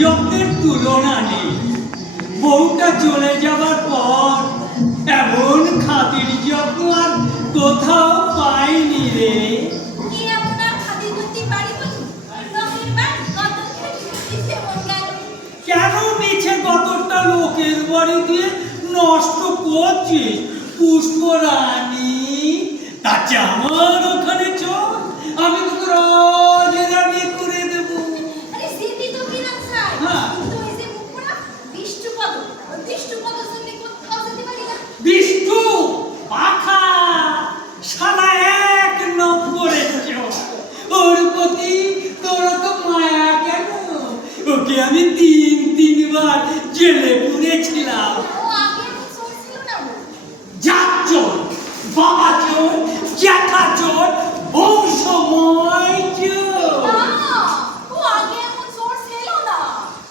যত্নের তুলনা নেই। বউটা চলে যাবার পর এমন খাতির যত্ন আর কোথাও পাইনি রে। কেন মিছে কতটা লোকের বাড়ি দিয়ে নষ্ট করছিস পুষ্পরানী? তার চেয়ে আমার ওখানে চল, আমি তোকে রাজরানি করে দেবো। বিষ্ণু পাখা শালা এক নম্বরের চোখ, ওর প্রতি তোর তো মায়া কেন? ওকে আমি তিনবার জেলে পুরেছিলাম। জাত চোর, বাবা চোর, জ্যাঠা চোর, বংশময় চোর।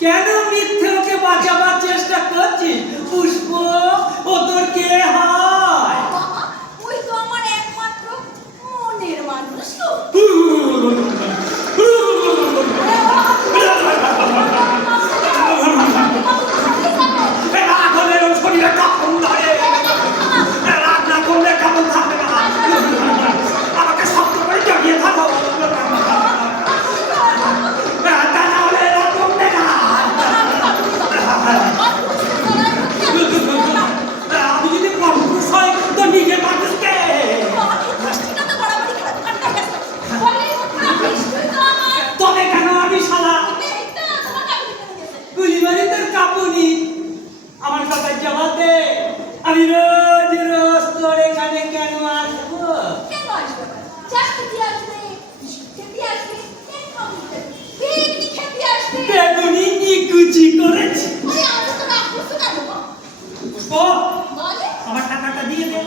কেন মিথ্যে ওকে বাঁচাবার চেষ্টা করছিস পুষ্প? ও তোর কে হয়? ওই তো আমার একমাত্র মনের মানুষ। আমাকে শক্ত করে জড়িয়ে থাকো। আমি যদি পরপুরুষ হয় তো নিজের মানুষকে তবে কেন আমি শালা গুলিবাড়ি তোর কাপুনি? আমার কথার জবাব দে। আমি রোজ রোজ তোর এখানে কেন আসবো? বেগুনি নিকুচি করেছি। আমার টাকাটা দিয়ে দে।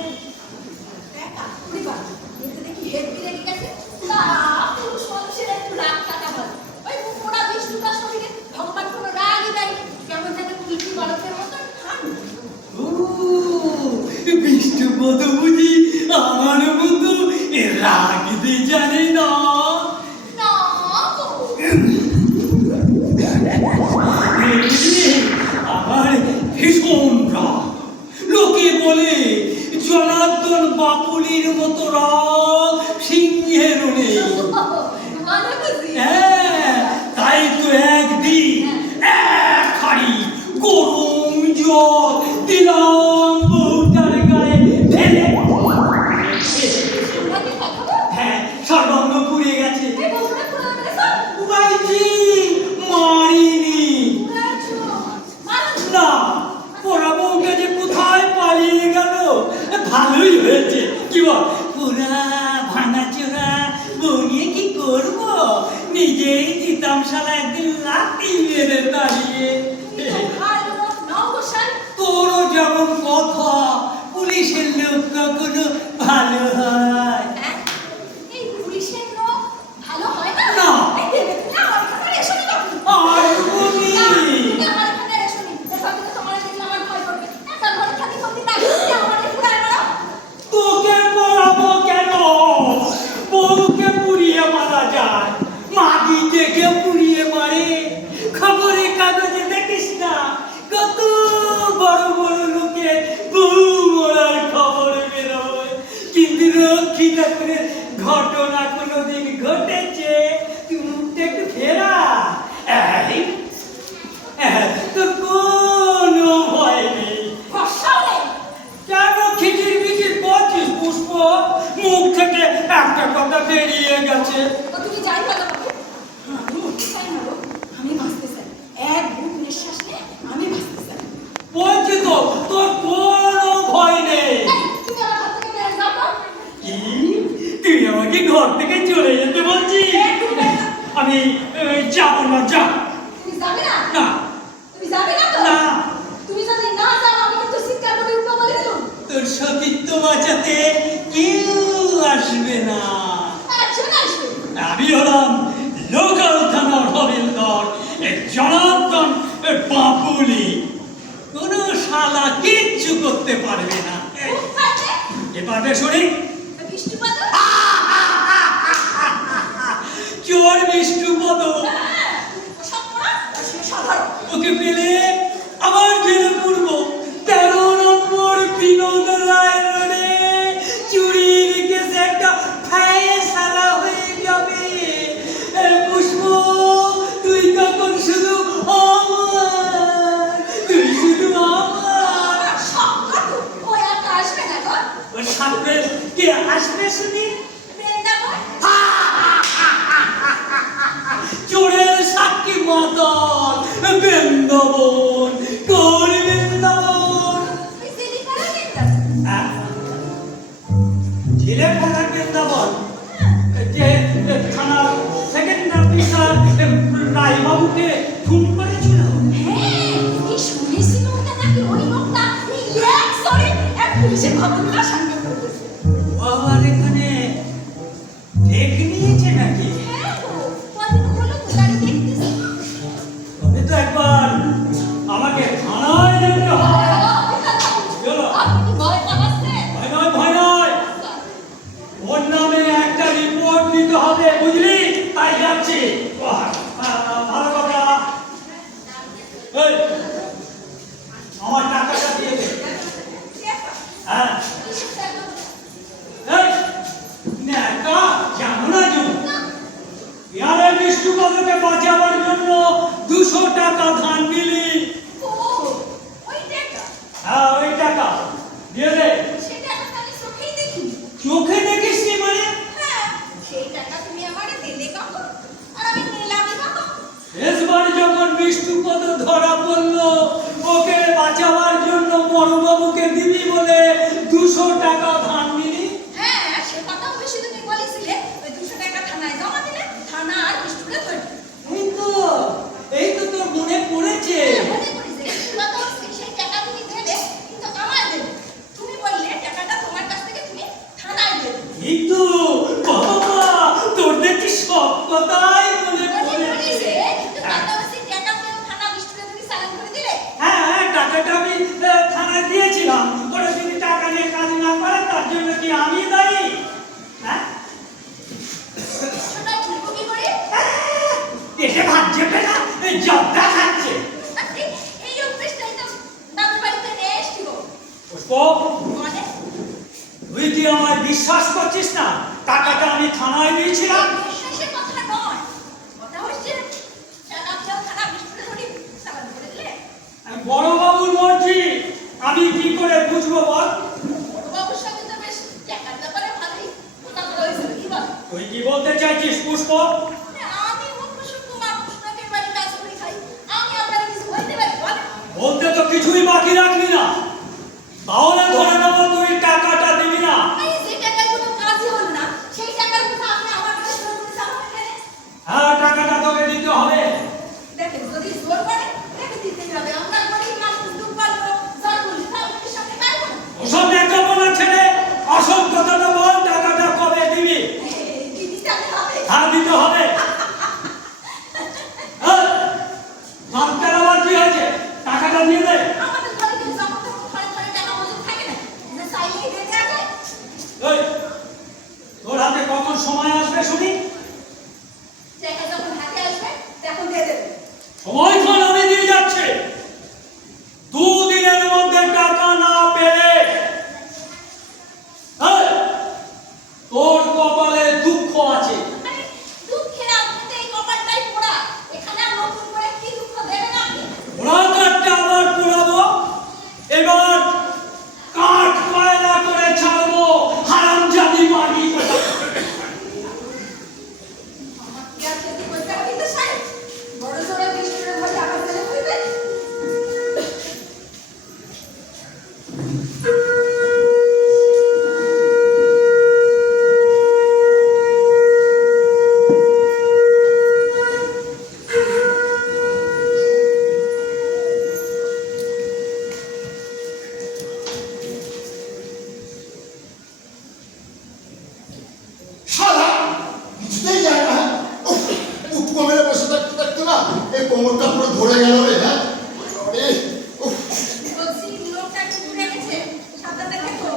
বিষ্ণুপদ বুঝি আমার মতো রাগ দিয়ে জানে না। আমার ভীষণ রাগ। লোকে বলে জনার্দন বাপুলির মতো রাগ সিংহের নেই। তাই তো একদিন এক হাড়ি গরম জল দিলাম বউটার গায়ে ঢেলে। হ্যাঁ, সর্বাঙ্গ পুড়ে গেছে। মারিনি না, পোড়া বউটা যে কোথায় পালিয়ে গেল। ভালোই হয়েছে। কি বল, পুরা ভাঙাচোরা বউ নিয়ে কি করবো? নিজেই দিতাম শালা একদিন লাঠি মেরে দাঁড়িয়ে। তোরও যেমন কথা, পুলিশের লোক কখনো ভালো হয় না। তোকে পড়াবো কেন? বউকে পুড়িয়ে মারা যায়, মাটি থেকে পুড়িয়ে মারে। খবরের কাগজে দেখিস না কত বড় বড় লোকে বউ মরার খবর বেরোয়, কিন্তু রক্ষী ঠাকুরের ঘটনা কোনোদিন ঘটেছে? তুই মুখটা একটু ফেরা। তোর কোনো ভয় নেই। কেন খিচির মিচির করছিস পুষ্প? মুখ থেকে একটা কথা বেরিয়ে গেছে। তুমি যাই বলো, আমি বাঁচতে চাই। এক বুক নিঃশ্বাস নিয়ে আমি বাঁচতে চাই। বলছি তো তোর কোনো ভয় নেই। তুই আমাকে ঘর থেকে চলে যেতে বলছিস? আমি যাবো না। যা। তুমি যাবে না? না। তুমি যাবে না তো? না। তুমি যদি না যাও আমি কিন্তু চিৎকার করে উঠবো বলে দিলাম। তোর সতীত্ব বাঁচাতে কেউ আসবে না। আমি হলাম লোকাল থানার হবিলদার জনার্দন বাপুলি। কোন শালা কিচ্ছু করতে পারবে না। এবার শুনি চোর বিষ্ণুপদ। ধরো। ওকে পেলে আবার জেলে পড়বো। 13 নম্বর বিনোদ রায় রোডে চুরির কেসে একটা ফায়সালা হয়ে যাবে। পুষ্প, তুই তখন শুধু আমার, তুই শুধু আমার। সবকটা ও একা আসবে না গো। ওর সামনে কে আসবে শুনি? বৃন্দাবন। চোরের সাক্ষী মতন বৃন্দাবন, কোন বৃন্দাবন? ওই সিলিপাড়া বৃন্দাবন। জেলে থাকার বৃন্দাবন, যে থানার সেকেন্ড অফিসার রায়বাবুকে খুন করেছিল। হ্যাঁ, এই শুনেছিল ওটা নাকি ওই লোকটা এক সরে এক পুলিশের খবরটা সঙ্গে করেছে। ও আবার এখানে দেখ নিয়েছে নাকি? হ্যাঁ গো, কদিন হলো তো গাড়ি দেখতেছি। তবে তো একবার আমাকে থানায় যেতে হবে। চলো। আপনি ভয় পাচ্ছেন? ভয় নয়, ভয় নয়, ওর নামে একটা রিপোর্ট দিতে হবে, বুঝলি? তাই যাচ্ছি। ভালো কথা। এই, আমার টাকাটা দিয়ে দে। হ্যাঁ, এই, ন্যাকা, জানো না জু? ইয়ারে বিষ্ণুবাবুকে বাঁচাবার জন্য 200 টাকা ধান দিলি। ও, ওই টাকা। হ্যাঁ, ওই টাকা দিয়ে দে। সেটা আমি চোখেই দেখিনি। চোখে দেখিস নি মানে? হ্যাঁ, সেই টাকা তুমি আমারে দিলে কখন? আর আমি নিলামই কখন? শেষবার যখন বিষ্ণুপদ ধরা পড়লো, ওকে বাঁচাবার জন্য বড়বাবুকে দিবি বলে 200 টাকা ধার নিলি। হ্যাঁ, সে কথা অবশ্যই তুমি বলেছিলে। ওই 200 টাকা থানায় জমা দিলে, থানা আর বিষ্ণুকে ধরবে। এই তো তোর মনে পড়েছে। হ্যাঁ, মনে পড়েছে। কথা হচ্ছে, সেই টাকা তুমি দেবে, কিন্তু আমায় দেবে। তুমি বললে টাকাটা তোমার কাছ থেকে তুমি থানায় দেবে। কিন্তু বাবা, তোর দেখি সব কথাই মনে মনে পড়েছে। পড়েছে, কিন্তু কথা হচ্ছে, টাকা পেয়ে থানা বিষ্ণুকে তুমি চালান করে দিলে। হ্যাঁ, হ্যাঁ, টাকাটা আমি থানায় দিয়েছিলাম। ওরা যদি টাকা নিয়ে কাজ না করে, তার জন্য কি আমি দায়ী? হ্যাঁ, সেটা ঠিক কি করে? এসে ভাত চেপে না, এই জবটা খাচ্ছে। আরে, এই অভ্যেসটাই তো বাবার বাড়িতে নিয়ে এসছি গো। পুষ্প, মানে? তুই কি আমায় বিশ্বাস করছিস না? টাকাটা আমি থানায় দিয়েছিলাম। বিশ্বাসের কথা নয়। কথা হচ্ছে, টাকা পেয়েও থানা বিষ্ণুকে ধরে চালান করে দিলে। আমি বড়বাবুর মর্জি, আমি কি করে বুঝবো বল? বড়বাবুর সঙ্গে তো বেশ টাকার ব্যাপারে ভালোই কথা বলা হয়েছিল, কি বল? তুই কি বলতে চাইছিস পুষ্প? আমি মুখ্য মানুষ, লোকের বাড়ি কাজ করে খাই। আমি আপনার কিছু বলতে পারি, বল? বলতে তো কিছুই বাকি রাখলি না। তাহলে ধরে নেবো তুই টাকাটা দিবি না। এই যে টাকার কোনো কাজই হলো না, সেই টাকার কথা আপনি আমার কাছে জোর করে চাপাবেন কেন? হ্যাঁ, টাকাটা তোকে দিতে হবে। দেখেন, যদি জোর করে, দেখে দিতেই হবে। আমরা গরিব মানুষ, দুর্বল লোক, জোর করলে তো আপনাদের সামনে পারবো না। ওসব লেখাপড়া ছেড়ে আসল কথাটা বল, টাকাটা কবে দিবি? দিতে হবে। হ্যাঁ, দিতে হবে। আবার কি হয়েছে? টাকাটা দিয়ে দে। আমাদের ঘরে কিন্তু যখন তখন ঘরে ঘরে টাকা মজুদ থাকে না, যে চাইলেই দিয়ে দেওয়া যায়। এই, তোর হাতে কখন সময় আসবে শুনি? টাকা যখন হাতে আসবে, তখন দিয়ে দেবে। সময়ক্ষণ আমি দিয়ে যাচ্ছি। 2 দিনের মধ্যে টাকা না পেলে এই, তোর কপালে দুঃখ আছে। আরে, দুঃখের আপনাদের এই কপালটাই পোড়া। এখানে আর নতুন করে কি দুঃখ দেবেন আপনি? ওরা কাঠটা আবার পোড়াবো। এবার কাঠ কয়লা করে ছাড়বো, হারামজাদি মাগি করে। আমার কি আর খেতে করতে হবে কিন্তু সাহেব? বড় জোরে বিষ্ণুর ঘরে আবার চলে হইবে। শালা কিছুতেই যায় না। উফ, উঠকো মেরে বসে থাকতে থাকতে না এই কোমরটা পুরো ধরে গেল রে। হ্যাঁ, আরে, উফ, বলছি, লোকটা একটু দূরে গেছে, সাবধানে থেকো।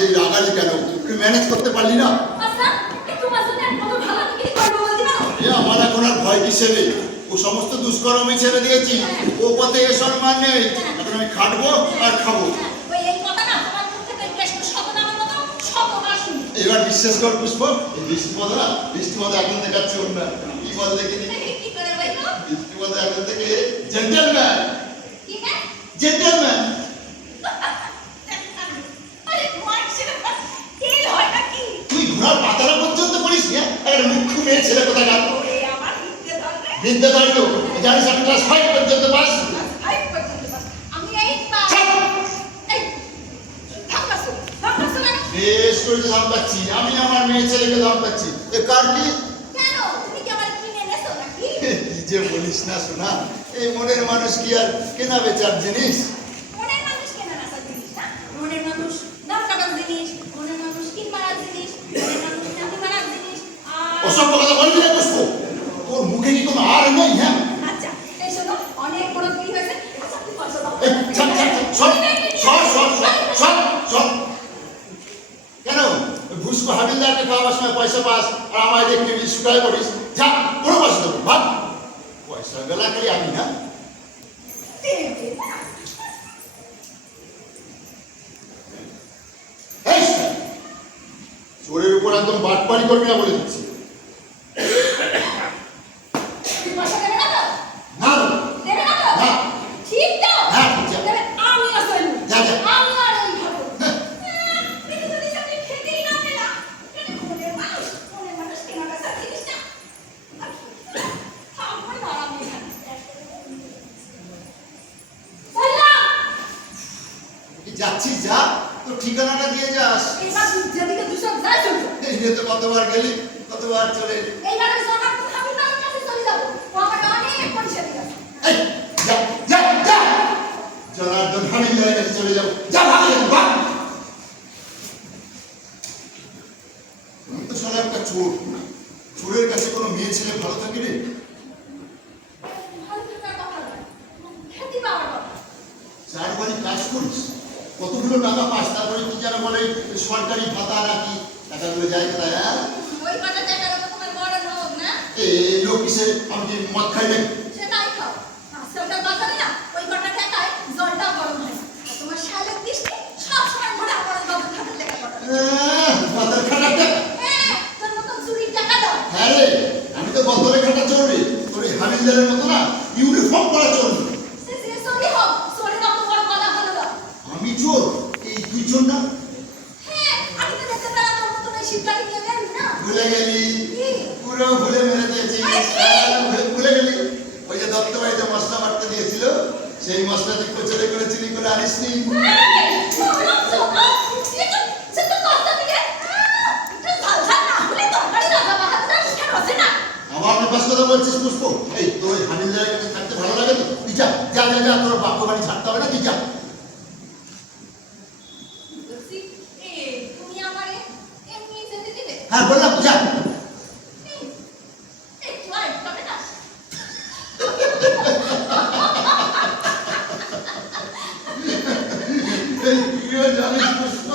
এই রাগালি কেন? তুই ম্যানেজ করতে পারলি না? আচ্ছা, একটু মাঝে কত ভালো কি করবো বলতে পারো? আমার এখন আর ভয় কিসে নেই। ও সমস্ত দুষ্কর্ম আমি ছেড়ে দিয়েছি। ও পথে এ সম্মান নেই। এখন আমি খাটবো আর খাবো। ওই এই কথা না তোমার মুখ থেকে বেশ শতনামের মতো শতবার শুনি। এবার বিশ্বাস কর পুষ্প, এই বৃষ্টিপদ না, বৃষ্টিপদ এখন দেখাচ্ছে ওর না। কি বল দেখিনি? কি করে বলবো? বৃষ্টিপদ এখন থেকে জেন্টলম্যান। কি না? জেন্টলম্যান। আরে মাইছে তেল হয় নাকি? তুই ঘোড়ার পাতারা পর্যন্ত পড়িস না? একটা মুখ্য মেয়ে ছেলে কোথা গেল? ওরে আমার হিতে ধরলে বিদ্যা দাঁড়িয়ে জানিস আমি ক্লাস 5 পর্যন্ত পাস। হাই পর্যন্ত পাস। আমি এই পাস। ছাড়। এই থামবাসু মানে বেশ করে দাম পাচ্ছি, আমি আমার মেয়ে ছেলেকে দাম পাচ্ছি। এ কার কি? কেন তুমি কি আমার কিনে এনেছো নাকি? কি যে বলিস না শোনা, এই মনের মানুষ কি আর কেনা বেচার জিনিস? মনের মানুষ কেনা না জিনিস না, মনের মানুষ দাম কাটার জিনিস, মনের মানুষ কিন মারার জিনিস, মনের মানুষ নাতি মারার জিনিস। আর অসভ্য কথা বলবি না পুষ্প, তোর মুখে কি কোনো আর নেই? হ্যাঁ আচ্ছা এই শোনো অনেক বড় কি হয়েছে। আচ্ছা তুমি পয়সা দাও। এই ছাড় ছাড় ছাড়, সর সর সর সর সর। কেন ভুস্কো হাবিলদারকে খাওয়াবার সময় পয়সা পাস আর আমায় দেখতে শুকায় পড়িস? যা, কোনো পয়সা দেবো ভাব। পয়সা বেলা খালি আমি না। এই শোন, চোরের উপর একদম বাটপাড়ি করবি না বলে দিচ্ছি। তুমি পয়সা দেবে না তো? না দেবে না তো? না। ঠিক তো? হ্যাঁ, ঠিক আছে। দেবে আমি আসল। যা, যা। আমি আর ওই খাবো। কিন্তু যদি আপনি খেতেই না পেলা, এটা মনের মানুষ কেনা বেচা জিনিস না। থামবে না আমি এখানে। চললাম। কি যাচ্ছিস? যা, তোর ঠিকানাটা দিয়ে যাস। এবার যেদিকে দুশো যায় চলবে। এই নিয়ে তো কতবার গেলি, কতবার চলে এলি। এইবার ওই সোনার হাবিলদারের কাছে চলে যাবো। ও আমাকে অনেক পয়সা দিয়েছে। এই, যা যা যা, জনার্দন হাবিলদারের কাছে চলে যাও। যা ভালো ভাগ। আমি তো শালা একটা চোর, চোরের কাছে কোনো মেয়ে ছেলে ভালো থাকে রে? ভালো থাকার কথা নয়, খ্যাতি পাওয়ার কথা। চার বাড়ি কাজ করিস, কতগুলো টাকা পাস, তারপরে কি যেন বলে সরকারি ভাতা নাকি, টাকাগুলো যায় কোথায়? হ্যাঁ ওই কটা টাকার তো তোমার বড় লোক না? এই লোক কিসে? আমি কি মদ খাই নাকি? সেটাই খাও। আজকালকার বাজারে না ওই কটা টাকায় জলটা গরম হয় না। আর তোমার শালের দৃষ্টি সবসময় মোটা গরম গরম থাকার লেখা কথা। ভাতার খাটাটা। হ্যাঁ, তোর মতন চুরির টাকা দাও। হ্যাঁ রে, আমি তো বদলে খাটা চোর রে, তোর এই হাবিলদারের মতো না ইউনিফর্ম পরা চোর না। সে যে চোরই হোক, চোরের অত বড় গলা হলো না। আমি চোর, এই তুই চোর না? হ্যাঁ, আমি তো দেখতে পেলাম তোর মতন ওই শিবটাকে নিয়ে গেলি না। ভুলে গেলি, কি? পুরো ভুলে মেরে দিয়েছিস। ভুলে গেলি, ওই যে দত্ত বাড়িতে মশলা বাটতে দিয়েছিল, সেই মশলা তুই কচলে করে চিনি করে আনিসনি। এই, গরম জমা। সে তো কষ্ট দিয়ে। একটু ঝাল ঝাল না হলে তরকারি রাজা বাহাদুর শিকার হচ্ছে না। আমার ব্যাপার কথা বলছিস পুষ্প? এই তোর ওই হাবিলদারের কাছে থাকতে ভালো লাগে তো? তুই যা যা যা যা, তোর বাপ্য বাড়ি ছাড়তে হবে না, তুই যা। বলছি, তুমি আমারে এমনি যেতে দিবে? হ্যাঁ বললাম যা। একটু আর একটু হবে না? এই তুইও জানিস পুষ্প,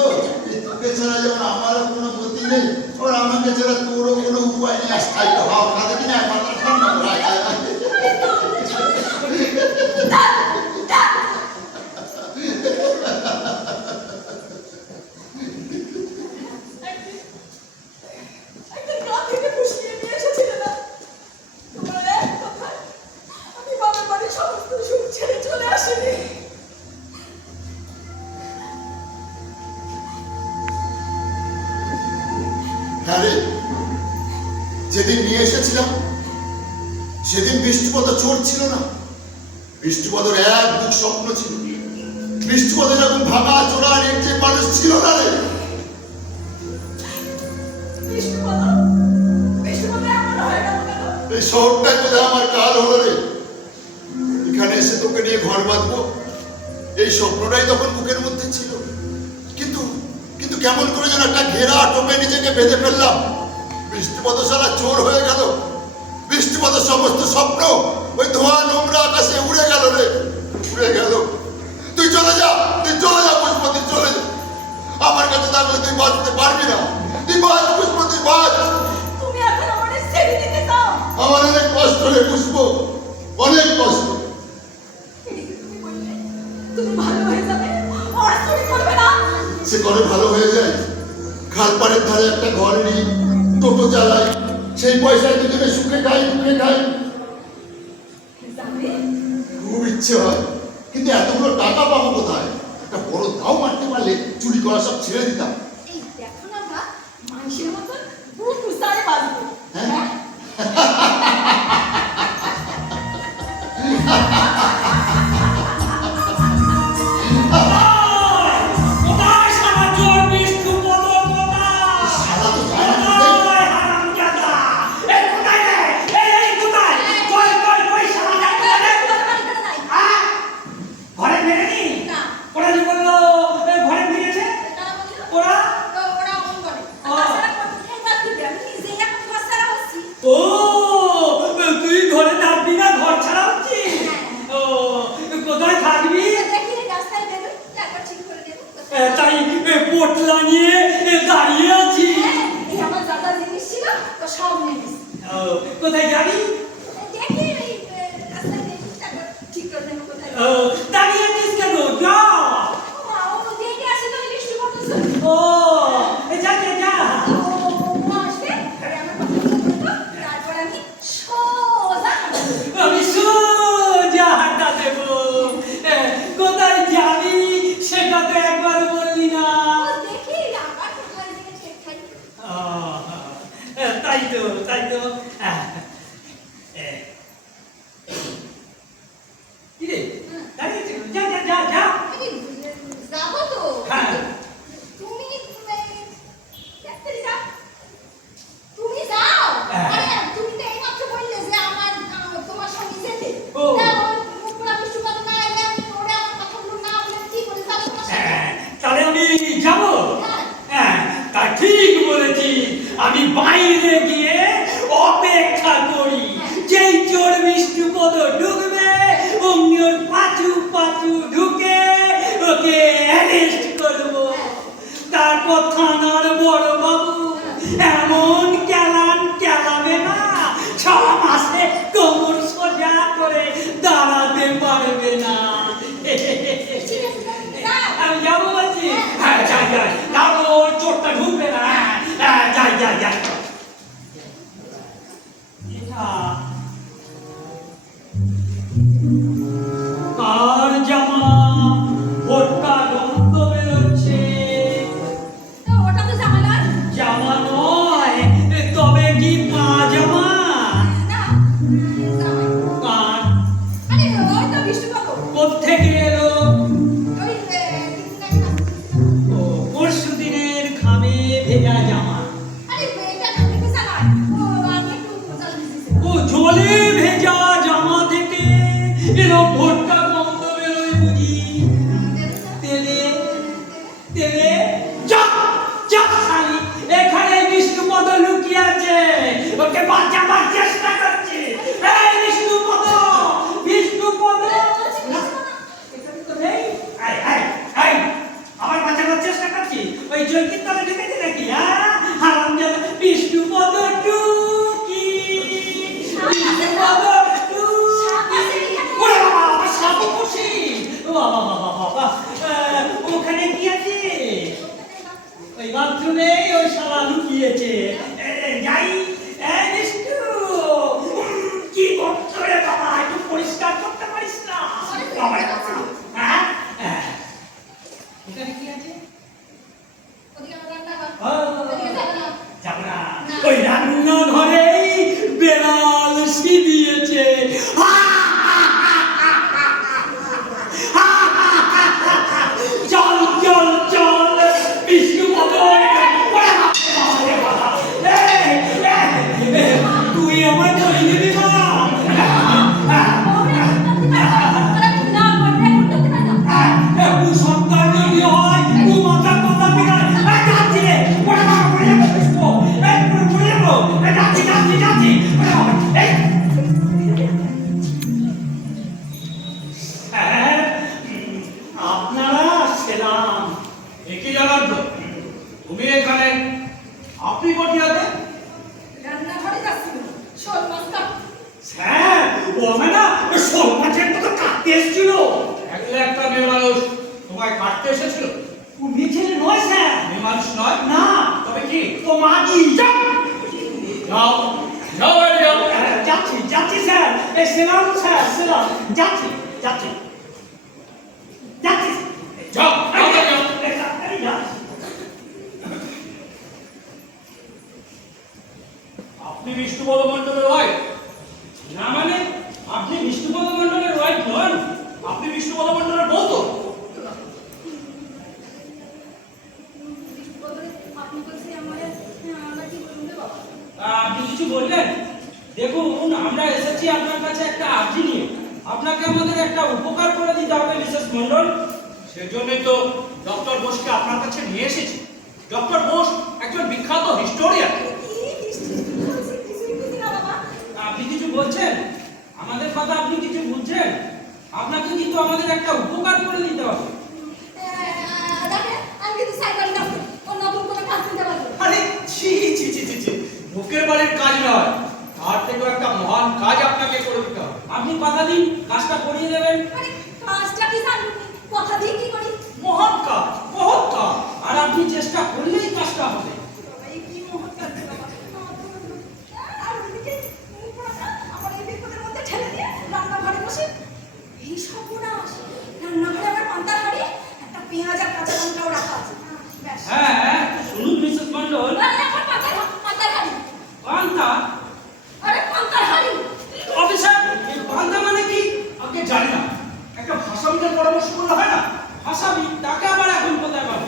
এই তোকে ছাড়া যেমন আমারও কোনো গতি নেই, ওর আমাকে ছাড়া তোরও কোনো উপায় নেই। আস্তাই তো হাও খাতে কিনা মাথা ঠান্ডা করে আয়, আয়, আয়। একটা গ্রাম থেকে পুষিয়ে নিয়ে এসেছিলে না? তোমার এক কথায় আমি বাবার বাড়ির সমস্ত সুখ ছেড়ে চলে আসিনি। হ্যাঁ রে, যেদিন নিয়ে এসেছিলাম সেদিন বৃষ্টিপদ চোর ছিল না। বৃষ্টিপদর এক বুক স্বপ্ন ছিল। বৃষ্টিপদ এরকম ভাঙা চোরা যে মানুষ ছিল না রে। বৃষ্টিপদ এমন হয়ে গেল কেন? এই শহরটা কোথায় আমার কাল হলো রে। এখানে এসে তোকে নিয়ে ঘর বাঁধবো, এই স্বপ্নটাই তখন বুকের মধ্যে ছিল। কিন্তু কিন্তু কেমন করে যেন একটা ঘেরা টোপে নিজেকে বেঁধে ফেললাম। বৃষ্টিপদ সারা চোর হয়ে গেল। বৃষ্টিপদের সমস্ত স্বপ্ন ওই ধোয়া নোংরা আকাশে উড়ে গেল রে, উড়ে গেল। তুই চলে যা, তুই চলে যা পুষ্প, তুই চলে যা। আমার কাছে থাকলে তুই বাঁচতে পারবি না। তুই বাঁচ পুষ্প, তুই বাঁচ। তুমি এখন আমারে ছেড়ে দিতে চাও? আমার অনেক কষ্ট রে পুষ্প, ইচ্ছে করে ভালো হয়ে যায়, খালপাড়ের ধারে একটা ঘর নিই, টোটো চালাই, সেই পয়সায় দুজনে সুখে খাই দুঃখে খাই। যাবে? খুব ইচ্ছে হয়, কিন্তু এতগুলো টাকা পাবো কোথায়? একটা বড় দাও মারতে পারলে চুরি করা সব ছেড়ে দিতাম। এই দেখো না ভা, মানুষের মতন বুক উসারে বাজবো। হ্যাঁ? কোথায় সারা জোর বিষ্ণু বলো কোথায়? সারা তো যায় না। কোথায় হারামজাদা? এই কোথায় রে? এই কোথায়? কই সারা যাচ্ছে রে? আহ! ঘরে ফেরেনি? না। ওরা যে বললো ঘরে ফিরেছে, তারা বললো, ওরা তো ওরা অমন করে। ও। তাছাড়া কোথায় বাদ দিবে? আমি নিজেই এখন ফসারা হচ্ছি। ও তুই ঘরে থাকবি না, ঘর ছাড়া হচ্ছিস? ও কোথায় থাকবি? দেখি রে রাস্তায় বেরোই, তারপর ঠিক করে দেবো। তাই পোটলা নিয়ে দাঁড়িয়ে আছি। হ্যাঁ, এই আমার দাদা জিনিস ছিল, তো সব নিয়ে গেছি। ও, কোথায় যাবি? দেখি এই রাস্তায় বেরোই, তারপর ঠিক করে দেবো কোথায় ও, দাঁড়িয়ে আছিস কেন? যা। মা, ও দেখে আসে তো বৃষ্টি পড়তেছে। ও যা যা যা। ও আসবে, আরে আমার কথা বলতে তো, তারপর আমি সোজা হাঁটবো। আমি সোজা হাঁটা দেবো। কোথায় যাবি সেটা তো একবার বললি না। ও দেখি আবার কোথায় দিকে ঠিক খাই। তাই তো কি রে দাঁড়িয়ে আছিস? যা যা যা যা। আমি যাবো তো। হ্যাঁ। তুমি দেখতে যাও। তুমি যাও। হ্যাঁ। আরে তুমি তো এইমাত্র বললে যে আমার তোমার সঙ্গে যেতে। ও। না ওই মুখপুরা বৃষ্টি কথা না এলে আমি ওরে আমার কথাগুলো না বলে কি করে যাবো তোমার সঙ্গে? তাহলে আমি যাবো। হ্যাঁ। হ্যাঁ তা ঠিক বলেছি। আমি বাইরে গিয়ে অপেক্ষা করি, যেই চোর বিষ্ণুপদ ঢুকবে অমনি ওর পাঁচু পাঁচু ঢুকে ওকে অ্যারেস্ট করবো। তারপর থানার বড় বাবু এমন কেলান কেলাবে না, 6 মাসে কোমর সোজা করে দাঁড়াতে পারবে না। ঠিক আছে, যাও। আমি যাবো বলছি। হ্যাঁ যাই তারপর ওর চোরটা ঢুকবে না। যাই কার জামা ভোটটা গন্ধ বেরোচ্ছে? তো ওটা তো ঝামেলা। জামা নয়, তবে কি পাজামা? না, যাও। কার? আরে ওই তো বৃষ্টি কথা। কোত্থেকে এলো? ওই কিছুদিন আগে না। ও পরশু দিনের ঘামে ভেজা জামা। আরে এটা না দেখে চালাই। ও আমি একটু চাল দিতেছি। ও জলে ভেজা জামা থেকে এরকম ভোটটা গন্ধ বেরোয় বুঝি? তেলে তেলে যা শালি, এখানে বিষ্ণুপদ লুকিয়ে আছে, ওকে বাঁচাবার চেষ্টা করছি। এই বিষ্ণুপদ এখানে তো নেই। এই, আবার বাঁচাবার চেষ্টা করছি? ওই জৈকির তলে ঢুকেছে নাকি? হারামজাদা বিষ্ণুপদ টুকি, বিষ্ণুপদ টুকি। ওরে বাবা, আমার সাপও খুশি। ও বাবা, ওখানে কি আছে? ওই বাথরুমে ওই শালা লুকিয়েছে। যাই। বিষ্ণু, কি করছো রে বাবা? একটু পরিষ্কার করতে পারিস না? বাবা, হ্যাঁ? এখানে কি আছে? ওদিকে আমার রান্না ঘর। ও, ওদিকে যাবে না। যাবো না। ওই রান্নাঘরেই বেড়াল দিয়েছে। চল বিষ্ণুপদ, তুই আমার বই দিবি না? সন্তান যদি হয় মাথার কথা বিরাট যাচ্ছি রে। যাচ্ছি। আপনারা সেলাম। একই জনার্দ, তুমি এখানে, আপনি কটিয়াতে? রান্নাঘরে যাচ্ছিল। শোল মাছ কাট। হ্যাঁ, ও আমার না শোল মাছের মতো কাটতে এসেছিল। একলা একটা মেয়ে মানুষ তোমায় কাটতে এসেছিল? ও মেয়ে ছেলে নয় মাগি যাও যাও বাইরে যাও। যাচ্ছি যাচ্ছি স্যার সেলাম স্যার সেলাম যাচ্ছি যাচ্ছি যাচ্ছি যাও তাড়াতাড়ি যাও। তাড়াতাড়ি যাচ্ছি। আপনি বিষ্ণুপদ মণ্ডলের ওয়াইফ? না মানে আপনি বিষ্ণুপদ মণ্ডলের ওয়াইফ নন, আপনি বিষ্ণুপদ মণ্ডলের বউ তো? আপনি বলছেন আমরা কি বলবো বাবা? আপনি কিছু বললেন? দেখুন আমরা এসেছি আপনার কাছে একটা আর্জি নিয়ে। আপনাকে আমাদের একটা উপকার করে দিতে হবে মিসেস মণ্ডল। সেজন্যই তো ডক্টর বোসকে আপনার কাছে নিয়ে এসেছি। ডক্টর বোস একজন বিখ্যাত হিস্টোরিয়ান। আপনি কিছু বলছেন? আমাদের কথা আপনি কিছু বুঝছেন? আপনাকে কিন্তু আমাদের একটা উপকার করে দিতে হবে। আরে ছি ছি ছি ছি ছি, বুকের বাড়ির কাজ নয়, তার থেকেও একটা মহান কাজ আপনাকে করে দিতে হবে। আপনি কথা দিন কাজটা করিয়ে দেবেন। মহান কাজ, মহৎ কাজ, আর আপনি চেষ্টা করলেই কাজটা হবে। হ্যাঁ হ্যাঁ, শুনুন মিসেস মণ্ডল, পান্তা অফিসার, এই পান্তা মানে কি আগে জানি না। একটা ভাষাবিদের পরামর্শ করলে হয় না? ভাষাবিদ তাকে আবার এখন কোথায় পাবো?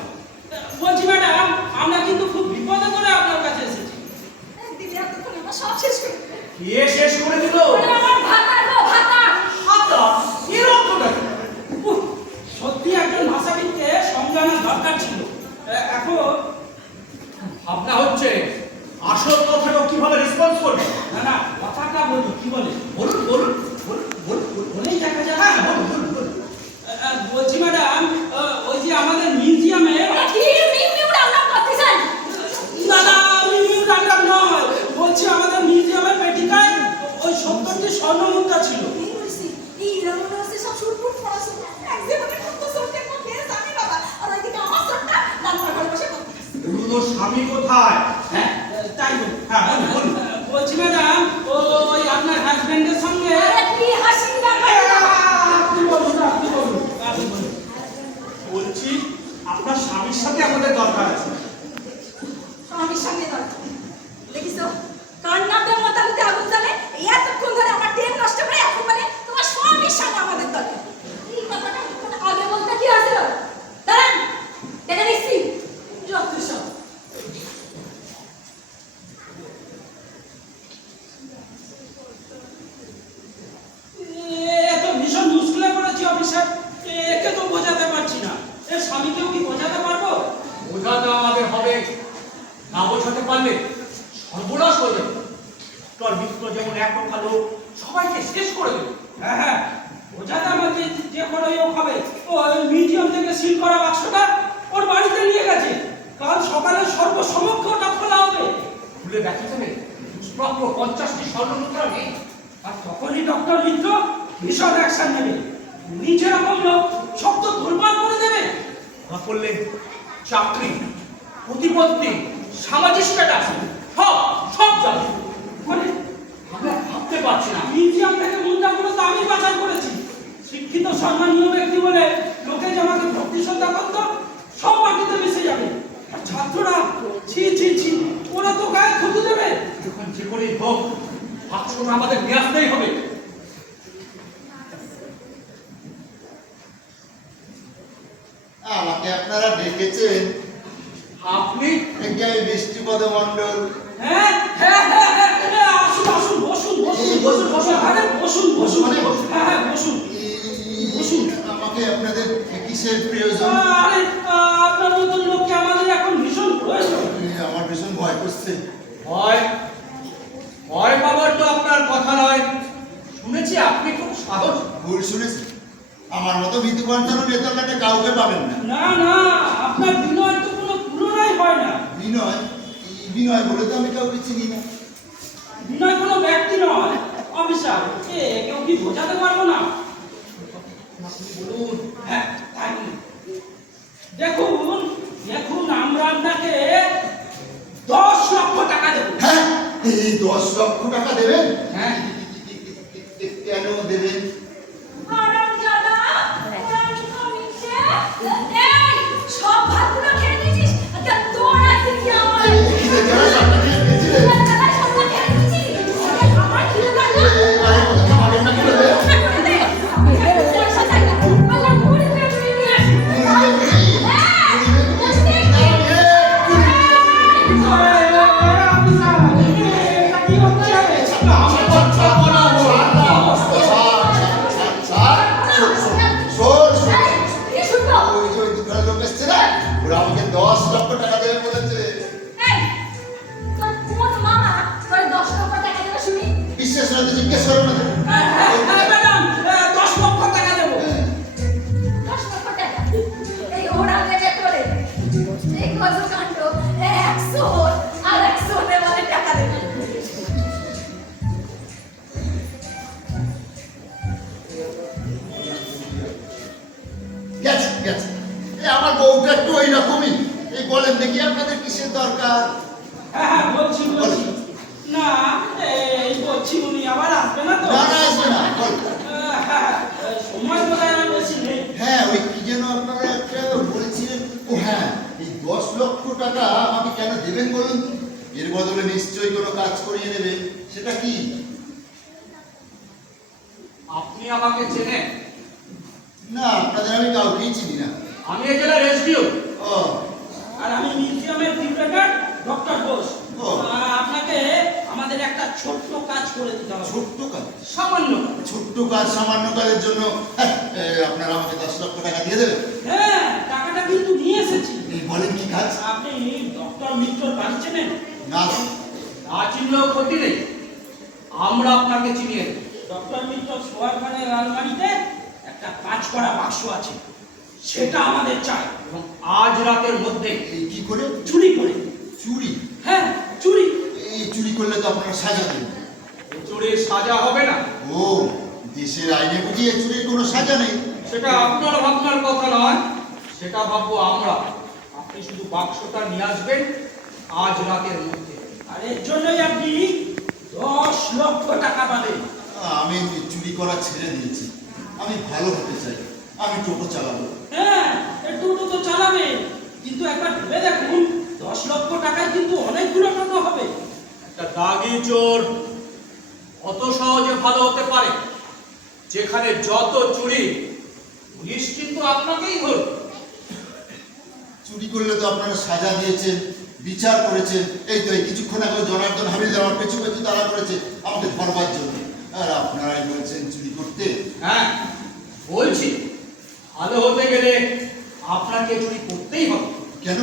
বলছি ম্যাডাম, আমরা কিন্তু খুব বিপদে করে আপনার কাছে এসেছি। সব শেষ করে কে শেষ করে দিল? হাতা এর অর্থটা কি? উহ, সত্যি একজন ভাষাবিদকে সঙ্গে আনার দরকার ছিল। এখন ভাবনা হচ্ছে আসল কথাটা কিভাবে রেসপন্স করবে। না না, কথাটা বলি, কি বলে বলুন বলুন বলুন বলুন, বলেই দেখা যাবে। হ্যাঁ বলুন বলুন বলুন। বলছি ম্যাডাম, ওই যে আমাদের মিউজিয়ামে না না, মিউজিয়াম ডাক্তার নয়, বলছি আমাদের মিউজিয়ামের পেটিকায় ওই 70টি স্বর্ণ মুদ্রা ছিল। পুরো স্বামী কোথায়? হ্যাঁ তাই বলুন। হ্যাঁ বলুন বলুন। বলছি ম্যাডাম, ওই আপনার হাজবেন্ডের সঙ্গে আপনি বলুন আপনি বলুন আপনি বলুন। বলছি আপনার স্বামীর সাথে আমাদের দরকার আছে। স্বামীর সঙ্গে দরকার দেখিস কান্নাদের মতামতে আগুন জ্বালে এতক্ষণ ধরে আমার ট্রেন নষ্ট করে এখন মানে তোমার স্বামীর সঙ্গে আমাদের দরকার। এই কথাটা আগে বলতে কি হয়েছিল? দাঁড়ান দেখে দিচ্ছি যত সব এ তো ভীষণ মুশকিলে পড়েছি অফিসার। একে তো বোঝাতে পারছি না, এর স্বামীকেও কি বোঝাতে পারবো? বোঝাতে আমাদের হবে, না বোঝাতে পারলে সর্বনাশ হয়ে যাবে। তোর মিত্র যেমন এক লোক সবাইকে শেষ করে দেবে। হ্যাঁ হ্যাঁ, বোঝাতে আমাদের যে কোনো ইয়ে হবে। ও মিউজিয়াম থেকে সিল করা বাক্সটা ওর বাড়িতে নিয়ে গেছে। কাল সকালে সর্বসমক্ষ ওটা খোলা হবে, খুলে দেখা যাবে দুষ্প্রাপ্য 50টি স্বর্ণ মুদ্রা নেই। আর তখনই ডক্টর মিত্র ভীষণ অ্যাকশন নেবে। উনি যেরকম লোক সব তো দুর্বল করে দেবে। না করলে চাকরি, প্রতিপত্তি, সামাজিক স্ট্যাটাস সব সব যাবে। মানে আমরা ভাবতে পারছি না। মিউজিয়াম থেকে মুদ্রাগুলো তো আমি বাছাই করেছি। শিক্ষিত সম্মানীয় ব্যক্তি বলে লোকে যে আমাকে ভক্তি শ্রদ্ধা করতো সব মাটিতে মিশে যাবে। আর ছাত্ররা ছি ছি ছি, ওরা তো গায়ে থুতু দেবে। যখন যে করেই হোক বাক্সটা আমাদের নিয়ে আসতেই হবে। আমাকে আপনারা ডেকেছেন? আপনি? নাকি আমি বৃষ্টিপদ মণ্ডল? হ্যাঁ হ্যাঁ হ্যাঁ হ্যাঁ, আসুন আসুন, বসুন বসুন বসুন বসুন। আরে বসুন বসুন। হ্যাঁ হ্যাঁ বসুন বসুন। আমাকে আপনাদের কিসের প্রয়োজন? আরে আপনার মতন লোককে আমাদের এখন ভীষণ প্রয়োজন। আমার ভীষণ ভয় করছে। ভয় ভয় পাবার তো আপনার কথা নয়। শুনেছি আপনি খুব সাহস। ভুল শুনেছি, আমার মতো ভীতু পন্থানো নেতাকে কাউকে পাবেন না। না না, আপনার বিনয় তো কোনো তুলনাই হয় না। বিনয়? বিনয় বলে তো আমি কাউকে চিনি না। বিনয় কোনো ব্যক্তি নয় অফিসার, কেউ কি বোঝাতে পারবো না? বলুন। হ্যাঁ তাই দেখুন দেখুন, আমরা আপনাকে 10 লক্ষ টাকা দেবেন? হ্যাঁ। কেন দেবেন? হারামজাদা, ওরা তো নিচে। এই, সব ভাতগুলো খেয়ে নিয়েছিস? আচ্ছা, তোর আজকে কি আমার? খিদে জ্বালা টাকা দিয়ে দিয়েছিলেন? তোর দাদা সবটা খেয়ে নিয়েছিস? আচ্ছা, আমার খিদে লাগলো। আরে কথা খাবেন না কি বলে? রান্না করে দে। আমি খাইতে পয়সা চাই না। আল্লাহ, মুড়ি পেঁচুড়ি নিয়ে আসি। হ্যাঁ, বুঝতে কি শুনবো? ওই যে ওই দুটো লোক এসছে না, ওরা আমাকে 10 লক্ষ টাকা দেবে বলেছে। এই, তোর কোন মামা তোর 10 লক্ষ টাকা দেবে শুনি? বিশ্বাস না তো জিজ্ঞেস করো না। ম্যাডাম 10 লক্ষ টাকা দেবো। 10 লক্ষ টাকা? এই ওরা দেবে তোরে। এই গজকাণ্ড 100 আর 100 নেওয়ালে টাকা দেবে। গেছে গেছে। এই আমার বউটা একটু ওই রকমই। এই বলেন দেখি আপনাদের কিসের দরকার? হ্যাঁ বলছি। না এই বলছি উনি আবার আসবে না তো? না না আসবে না, বল। সময় বোধহয় আর বেশি নেই। হ্যাঁ ওই কি যেন আপনারা একটা বলেছিলেন। ও হ্যাঁ, এই 10 লক্ষ টাকা আমাকে কেন দেবেন বলুন তো? এর বদলে নিশ্চয়ই কোনো কাজ করিয়ে নেবে। সেটা কি? আপনি আমাকে চেনেন? না, আপনাদের আমি কাউকেই চিনি না। আমি এই জেলার এসডিও। ও আর আমি মিউজিয়ামের ডিরেক্টর ডক্টর বোস। ও। আপনাকে আমাদের একটা ছোট্ট কাজ করে দিতে হবে। ছোট্ট কাজ? সামান্য। ছোট্ট কাজ, সামান্য কাজের জন্য আপনারা আমাকে 10 লক্ষ টাকা দিয়ে দেবেন? হ্যাঁ টাকাটা কিন্তু নিয়ে এসেছি। এই বলেন কি কাজ? আপনি ডক্টর মিত্রর বাড়ি চেনেন? না। না চিনলেও ক্ষতি নেই, আমরা আপনাকে চিনিয়ে দেব। ডক্টর মিত্র শোয়ার ঘরে আলমারিতে একটা কাজ করা বাক্স আছে, সেটা আমাদের চাই এবং আজ রাতের মধ্যে এই কি করে? চুরি করে। চুরি? হ্যাঁ চুরি। এই চুরি করলে তো আপনারা সাজা দেবেন। চুরির সাজা হবে না। ও, দেশের আইনে বুঝি এই চুরির কোনো সাজা নেই? সেটা আপনার ভাবনার কথা নয়, সেটা ভাববো আমরা। আপনি শুধু বাক্সটা নিয়ে আসবেন আজ রাতের মধ্যে, আর এর জন্যই আপনি 10 লক্ষ টাকা পাবেন। আমি চুরি করা ছেড়ে দিয়েছি। আমি ভালো হতে চাই। আমি টোটো চালাবো। হ্যাঁ টোটো তো চালাবে, কিন্তু একবার ভেবে দেখুন 10 লক্ষ টাকায় কিন্তু অনেকগুলো টোটো হবে। একটা দাগি চোর অত সহজে ভালো হতে পারে? যেখানে যত চুরি, পুলিশ কিন্তু আপনাকেই ধরবে। চুরি করলে তো আপনারা সাজা দিয়েছেন, বিচার করেছেন। এই তো এই কিছুক্ষণ আগে জনার্দন হাবিলদার আমার পেছু পেছু তাড়া করেছে আমাকে ধরবার জন্য। আর আপনারাই বলছেন চুরি করতে? হ্যাঁ বলছি, ভালো হতে গেলে আপনাকে চুরি করতেই হবে। কেন?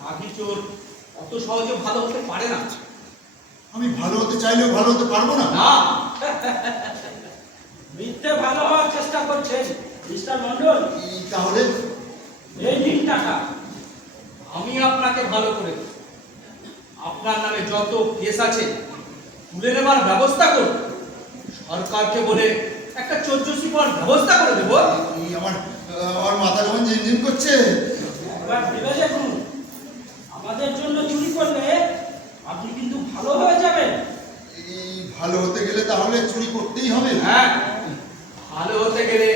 দাগি চোর অত সহজে ভালো হতে পারে না। আমি ভালো হতে চাইলেও ভালো হতে পারবো না? না, মিথ্যে ভালো হওয়ার চেষ্টা করছেন মিস্টার মন্ডল। তাহলে এই দিন টাকা আমি আপনাকে ভালো করে দেব। আপনার নামে যত কেস আছে তুলে নেবার ব্যবস্থা করব। সরকারকে বলে একটা 14 পর ব্যবস্থা করে দেব। আমার মাথা যখন ঝিনঝিন করছে। এবার ভেবে দেখুন, আমাদের জন্য চুরি করলে আপনি কিন্তু ভালো হয়ে যাবেন। এই ভালো হতে গেলে তাহলে চুরি করতেই হবে? হ্যাঁ, ভালো হতে গেলে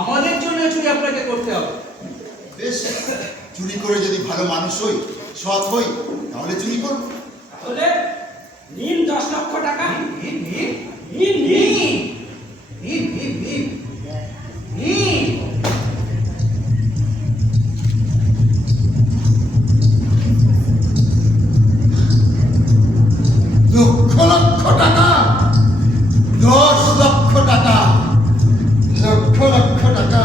আমাদের জন্য চুরি আপনাকে করতে হবে। বেশ, চুরি করে যদি ভালো মানুষ হই, সৎ হই, তাহলে চুরি করব। তাহলে নিন 10 লক্ষ টাকা। নিন নিন নিন নিন নিন নিন নিন নিন। লক্ষ লক্ষ টাকা, 10 লক্ষ টাকা, লক্ষ লক্ষ টাকা,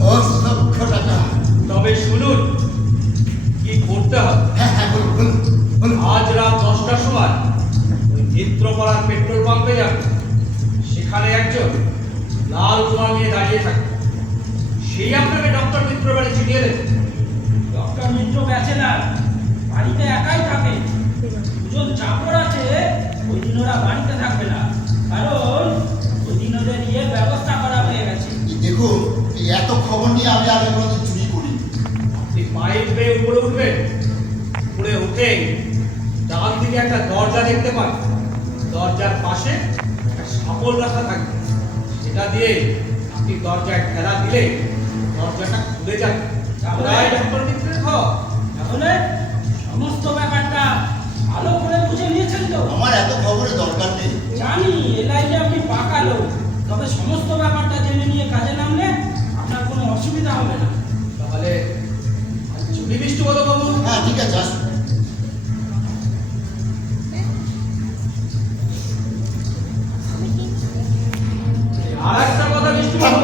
10 লক্ষ টাকা। তবে শুনুন কি করতে হবে। হ্যাঁ হ্যাঁ, বলুন বলুন বলুন। আজ রাত 10টার সময় ওই চিত্রপাড়ার পেট্রোল পাম্পে যাবে। সেখানে একজন লাল কুমার নিয়ে দাঁড়িয়ে থাকে। সেই আপনাকে ডক্টর মিত্র বাড়ি চিনিয়ে দেবে। ডক্টর মিত্র ব্যাচেলার, বাড়িতে একাই থাকে। দুজন চাকর আছে, ওই দিন ওরা বাড়িতে থাকবে না, কারণ ওই দিন ওদের ইয়ের ব্যবস্থা করা হয়ে গেছে। দেখুন, এই এত খবর নিয়ে আমি আগে কোনোদিন চুরি করি। আপনি পাইপ বেয়ে উপরে উঠবেন, উপরে উঠে ডান দিকে একটা দরজা দেখতে পান, দরজার পাশে একটা শাবল রাখা থাকবে, সেটা দিয়ে আপনি দরজায় ঠেলা দিলে দরজাটা খুলে যাবে। আমরাই ডক্টর মিত্রের ঘর। তাহলে সমস্ত ব্যাপারটা ভালো করে বুঝে নিয়েছেন তো? আমার এত খবরের দরকার নেই। জানি এ লাইনে আপনি পাকা লোক, তবে সমস্ত ব্যাপারটা জেনে নিয়ে কাজে নামলে আপনার কোনো অসুবিধা হবে না। তাহলে ছুটি বৃষ্টি বলো বাবু। হ্যাঁ ঠিক আছে, আসুন। আর একটা কথা বৃষ্টি বাবু,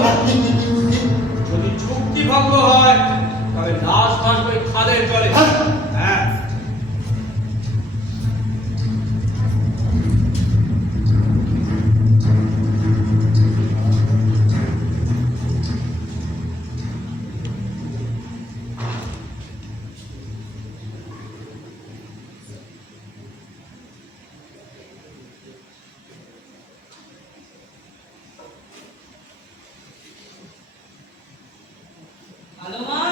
যদি চুক্তি ভঙ্গ হয় তবে লাশ ভাসবে খাদের জলে। হ্যাঁ, ভালো মা,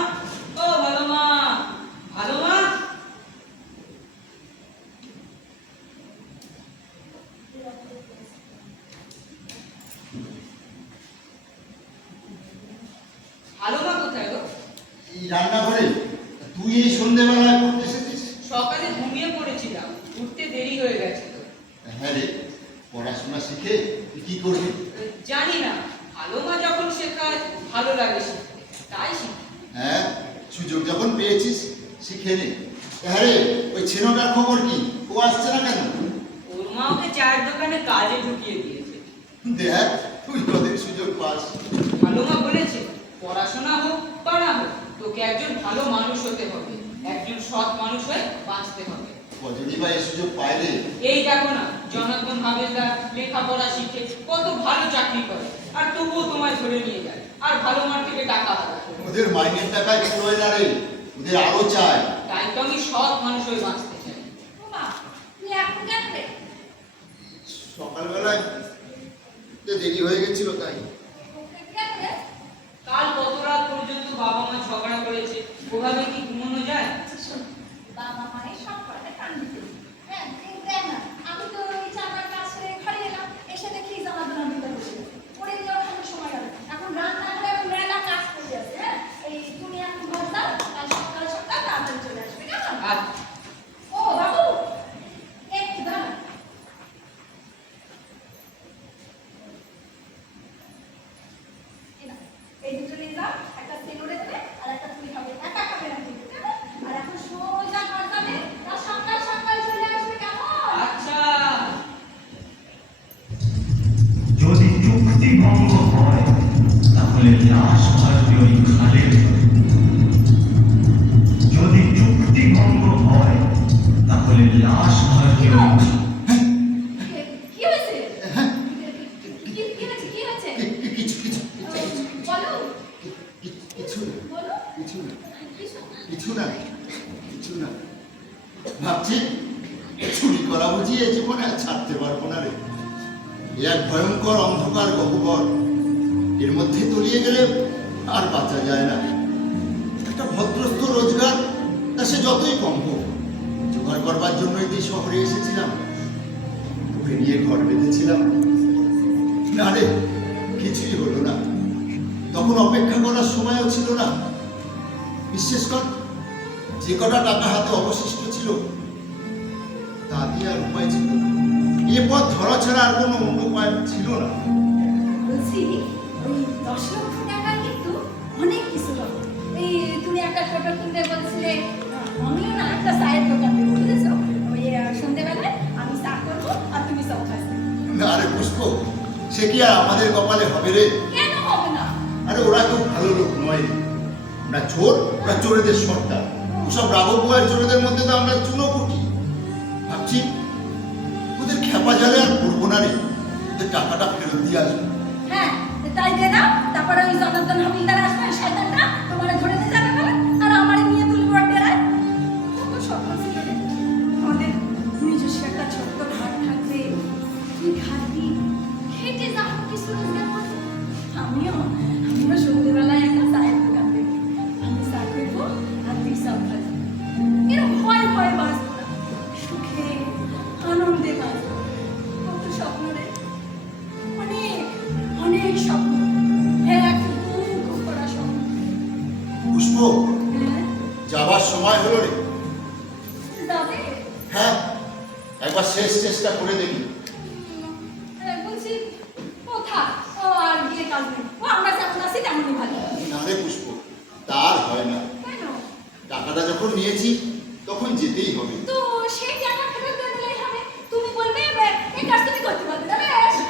ও ভালো মা, ভালো মা। ভালো মা কোথায় গো? এই রান্নাঘরে তুই এই সন্ধ্যেবেলা করতে এসেছিস? সকালে ঘুমিয়ে পড়েছিলাম, উঠতে দেরি হয়ে গেছিল। হ্যাঁ রে, পড়াশোনা শিখে তুই কি করবি? জানি না, ভালো মা যখন শেখায় ভালো লাগে শিখতে, তাই শিখি। হ্যাঁ, সুযোগ যখন পেয়েছিস শিখে নে। হ্যাঁ রে, ওই ছেনোটার খবর কি? ও আসছে না কেন? ওর মা ওকে চায়ের দোকানে কাজে ঢুকিয়ে দিয়েছে। দেখ তুই কদিন সুযোগ পাস। ভালো মা বলেছে পড়াশোনা হোক বা না হোক, তোকে একজন ভালো মানুষ হতে হবে, একজন সৎ মানুষ হয়ে বাঁচতে হবে। কজনই বা এই সুযোগ পায় রে? এই দেখো না, জনার্দন হাবিলদার লেখাপড়া শিখে কত ভালো চাকরি করে, আর তবুও তোমায় ধরে নিয়ে যায় আর ভালো মার থেকে টাকা হাতায়। ওদের মাইনের টাকায় পুরোয় না রে, ওদের আরো চায়। তাই তো আমি সৎ মানুষ হয়ে বাঁচতে চাই। সকালবেলায় তো দেরি হয়ে গেছিল তাই। কাল কত রাত পর্যন্ত বাবা মা ঝগড়া করেছে, ওভাবে কি ঘুমানো যায়? বাবা মায়ের সব কথা কান দিতে। হ্যাঁ, দেখ না, আমি তো ওই জামার কাছে ঘরে এলাম, এসে দেখি জামা দুনা ভিতরে বসে গেছে। পরে যাওয়ার কোনো সময় গেল। এখন রান্না করে এখন মেলা কাজ করে আছে। হ্যাঁ, এই তুমি এখন ঘর দাও, কাল সকাল সকাল তাড়াতাড়ি চলে আসবে, কেমন? আর ও বাবু, একটু দাঁড়া। এই নাও, এই দুটো নিয়ে যাও, একটা সেলুনে দেবে আর একটা তুমি খাবে, একা খাবে না কিন্তু, কেমন? আর এখন সোজা ঘর যাবে, আর সকাল সকাল চলে আসবে, কেমন? আচ্ছা, যদি চুক্তি ভঙ্গ হয় তাহলে লাশ ভাসবে ওই খালের জলে। যদি চুক্তি ভঙ্গ হয় তাহলে লাশ ভাসবে ওই কি হয়েছে? কি হয়েছে? কি হয়েছে? কিছু কিছু বলো, কিছু না, বলো। কিছু না, কিছু? কিছু না, কিছু না। ভাবছি চুরি করা বুঝিয়ে জীবনে আর ছাড়তে পারবো না রে। এ এক ভয়ঙ্কর অন্ধকার গহ্বর, এর মধ্যে তলিয়ে গেলে আর বাঁচা যায় না। একটা ভদ্রস্থ রোজগার তা সে যতই কম হোক, জোগাড় করবার জন্যই তো এই শহরে এসেছিলাম, ওকে নিয়ে ঘর বেঁধেছিলাম। না রে, কিছুই হলো না। তখন অপেক্ষা করার সময়ও ছিল না। বিশ্বাস কর, যে কটা টাকা হাতে অবশিষ্ট ছিল তা দিয়ে আর উপায় ছিল না। এ পথ ধরা ছাড়া আর কোনো অন্য উপায় ছিল না। বলছি, ওই 10 লক্ষ টাকা কিন্তু অনেক কিছু হবে। এই তুমি একটা টোটো কিনতে বলছিলে, আমিও না একটা চায়ের দোকান দেবো, বুঝেছো? ওই সন্ধ্যেবেলায় আমি চা করবো আর তুমি চা খাবে। না রে পুষ্প, সে কি আর আমাদের কপালে হবে রে? কেন হবে না? আরে ওরা কেউ ভালো লোক নয় রে। আমরা চোর, ওরা চোরেদের সর্দার। ওসব রাঘব বয়ের চোরেদের মধ্যে তো আমরা চুনোপুটি। ভাবছি ওদের খেপা জালে আর পড়বো না রে, ওদের টাকাটা ফেরত দিয়ে আসবো। হ্যাঁ, তাই দে না। তারপরে ওই জনার্দন হাবিলদার আসবে, শয়তানটা তোমারে ধরে নিয়ে যাবে বলে, আর আমারে নিয়ে তুলবো ডেরায়। কত স্বপ্ন ছিল রে, আমাদের নিজস্ব একটা ছোট্ট ঘর থাকবে, তুই খাবি, খেটে যাবো, কিছু রোজগার করবো। আমিও সন্ধ্যেবেলায় একটা চায়ের দোকান দেবো, আমি চা করবো আর তুই চা খাবি। এরকম ভয় ভয় বাঁচবো না, সুখে যাবার সময় হলো রে। যাবে? হ্যাঁ, একবার শেষ চেষ্টা করে দেখি। বলছি ও থাক, ও আর গিয়ে কাজ নেই, ও আমরা যেমন আছি তেমনই ভালো। না রে পুষ্প, তার হয় না। কেন? টাকাটা যখন নিয়েছি তখন যেতেই হবে। তো সেই টাকা ফেরত দিয়ে দিলেই হবে। তুমি বলবে এই কাজ তুমি করতে পারবে না।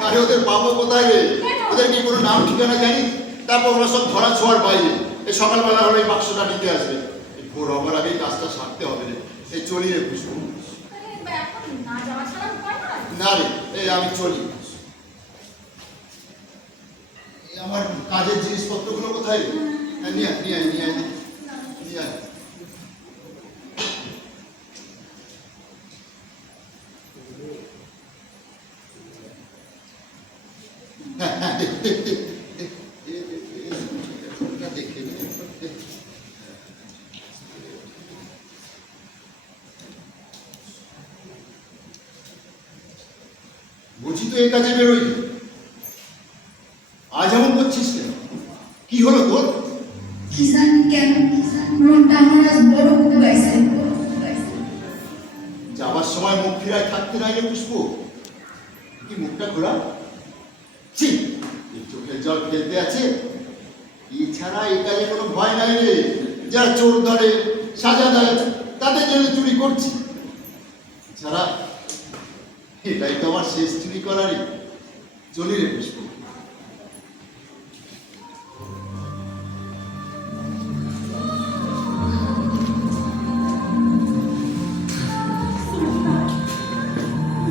আরে ওদের পাবো কোথায় রে? কেন? ওদের কি কোনো নাম ঠিকানা জানি? তারপর ওরা সব ধরা ছোঁয়ার বাইরে। এই সকালবেলা হলে এই বাক্সটা নিতে আসবে। এই ভোর হবার আগেই কাজটা সারতে হবে রে। এই চলি রে পুষ্প। এখন না যাওয়া ছাড়া উপায় নয়। না রে, এই আমি চলি। এই আমার কাজের জিনিসপত্রগুলো কোথায় রে? হ্যাঁ, নিয়ে আয়, নিয়ে আয়, নিয়ে আয়, নিয়ে আয়। হ্যাঁ, হ্যাঁ, দেখ, দেখ, দেখ, দেখ, দেখে নে। বলছি তো এই কাজে বেরোই। আজ এমন করছিস কেন? কি হলো তোর? কি জানি কেন মনটা আমার আজ বড় কুয়াইছে। যাবার সময় মুখ ফিরায় থাকতে নাই রে পুষ্প। কি মুখটা ঘোরা? ছি, এই চোখের জল ফেলতে আছে। এছাড়া এই কাজে কোনো ভয় নাই রে। যারা চোর ধরে, সাজা দেয়, তাদের জন্য চুরি করছি। এছাড়া এটাই তো আমার শেষ চুরি করারই। চলি রে পুষ্প।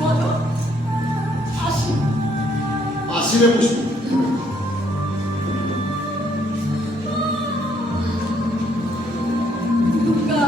বলো আসি। আসি রে পুষ্প। দুর্গা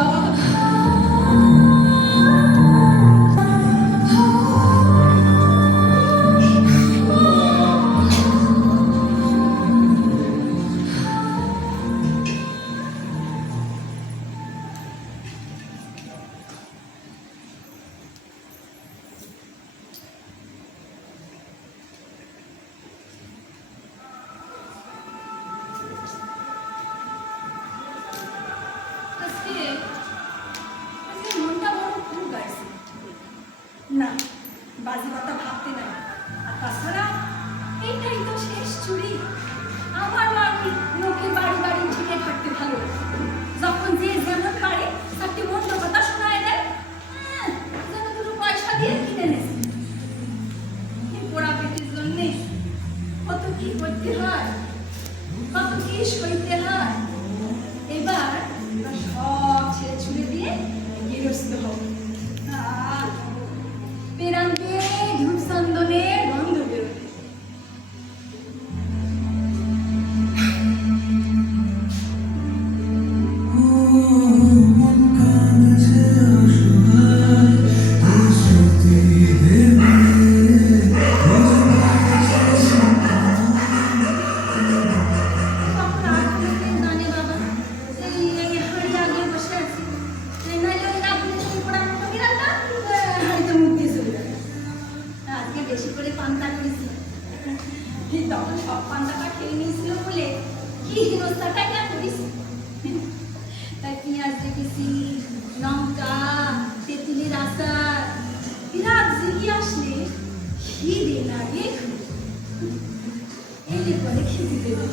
আজকে মনটা বড় খুব গাইছে। না, বাজি কথা ভাবতে নাই। আর তাছাড়া এইটাই তো শেষ চুরি। আমারও আমি লোকের বাড়ি বাড়ি ঢেকে থাকতে ভালো। যখন যে যেমন পারে তাকে মন্দ কথা শোনায় দেয়, যেন দুটো পয়সা দিয়ে কিনে নেছে। এই পোড়া পেটের জন্যে কত কি করতে হয়, কত কি সইতে হয়। এবার সব ছেড়ে ছুড়ে দিয়ে গৃহস্থ হব। পেরান্তে ধূপ চন্দনের গন্ধ বেরোবে। তখন আর কোনো দিন জানে বাবা, এই হাঁড়ি আগিয়ে বসে আছি। নাইলে ওই রাবণের সেই পোড়া মতো বিড়ালটা হাঁড়িতে মুখ দিয়ে চলে যাবে। আজকে বেশি করে পান্তা করেছি। তখন সব পান্তাটা খেয়ে নিয়েছিল বলে কি হেনস্থাটাই না করিস। তাই পেঁয়াজ রেখেছি, লঙ্কা, তেঁতুলের আচার। বিরাট জিগি আসলে খিদে লাগে। এলে পরে খেতে দেবে।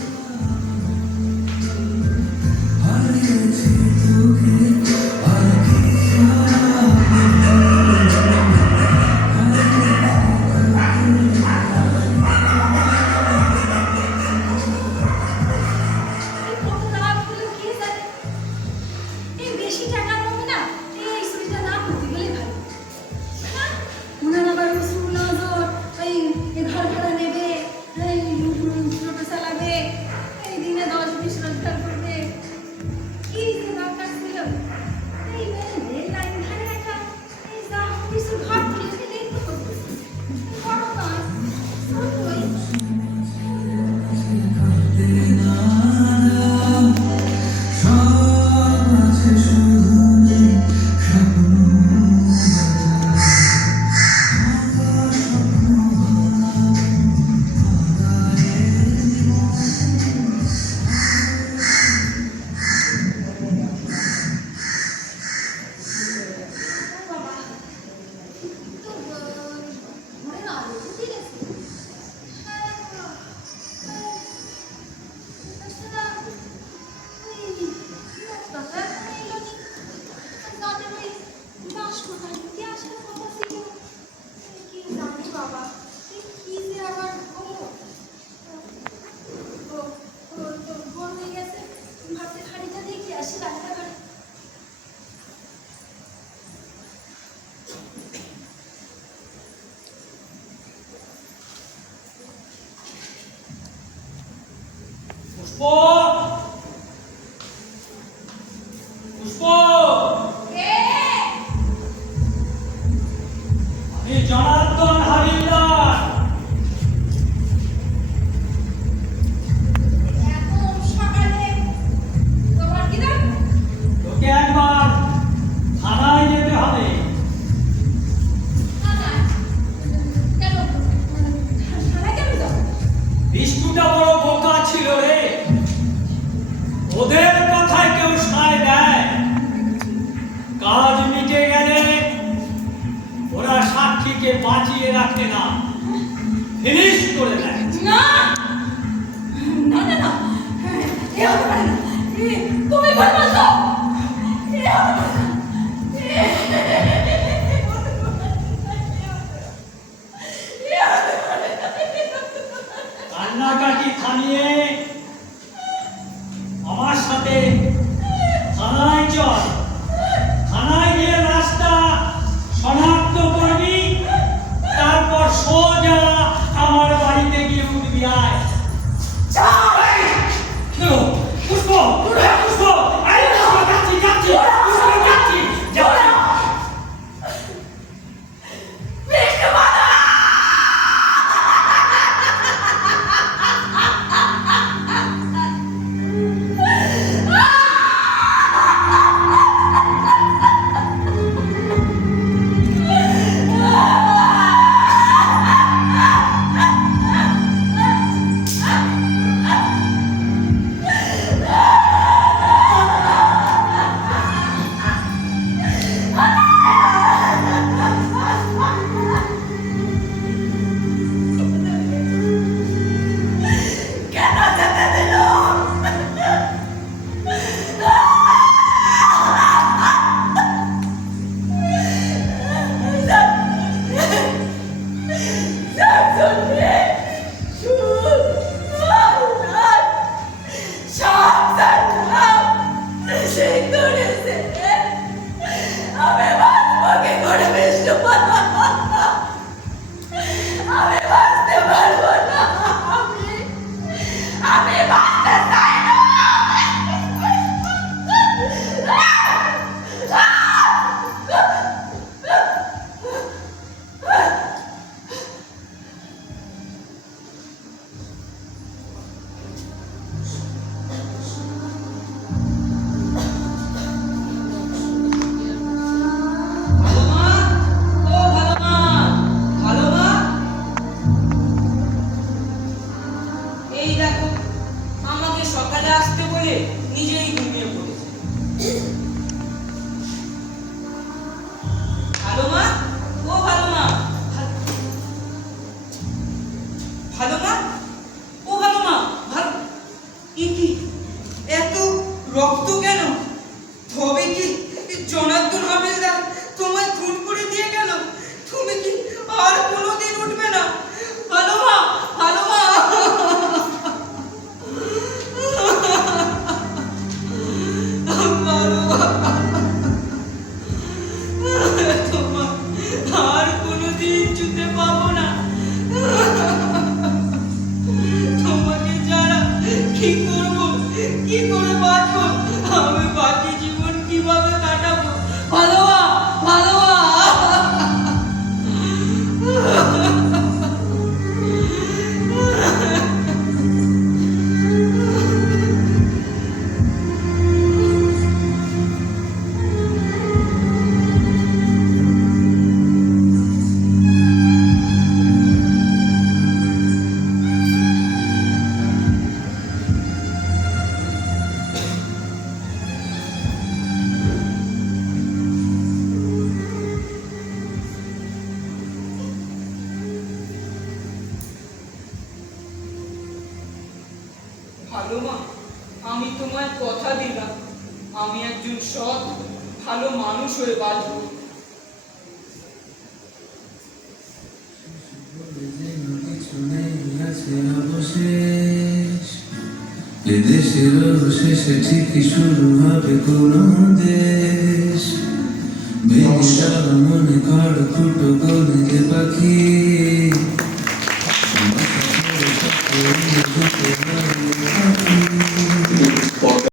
কত লাভ হলো কে জানে। এই বেশি টাকার পুষ্প, কে? আমি জনার্দন হাবিলদার। এখন সকালে তোমার কি নাম? তোকে একবার থানায় যেতে হবে। থানায়? কেন? থানায় কেন যাবো? বিষ্ণুটা বড় বোকা ছিল রে, ওদের কথায় কেউ সায় দেয়। কাজ মিটে গেলে ওরা সাক্ষীকে বাঁচিয়ে রাখে না, ফিনিশ করে দেয়। না না না না, এ হতে পারে না। তুমি ভুল বলছো। এ হতে পারে না। কান্নাকাটি থামিয়ে আমার সাথে থানায় চল। থানায় গিয়ে রাস্তা শনাক্ত করবি, তারপর সোজা আমার বাড়িতে গিয়ে উঠবি। আয় কেউ পুষ্প, পুষ্প, আরে পুষ্প, যাচ্ছি যাচ্ছি, পুষ্প যাচ্ছি যাচ্ছি। জনার্দন হাবিলদার তোমায় খুন করে দিয়ে গেল, তুমি কি আর কোনোদিন উঠবে না? ভালো মা, ভালো মা। তোমার আর কোনোদিন ছুতে পাবো না। তোমাকে ছাড়া কি করবো, কি করে বাঁচবো, আমি বাকি জীবন কিভাবে কাটাবো? ভালো মা, ভালো মা। ভালো মা, আমি তোমায় কথা দিলাম, আমি একজন সৎ ভালো মানুষ হয়ে বাঁচবো। এদেশের শেষে ঠিকই শুরু হবে কোন দেশ, মনে কর ফুটো করে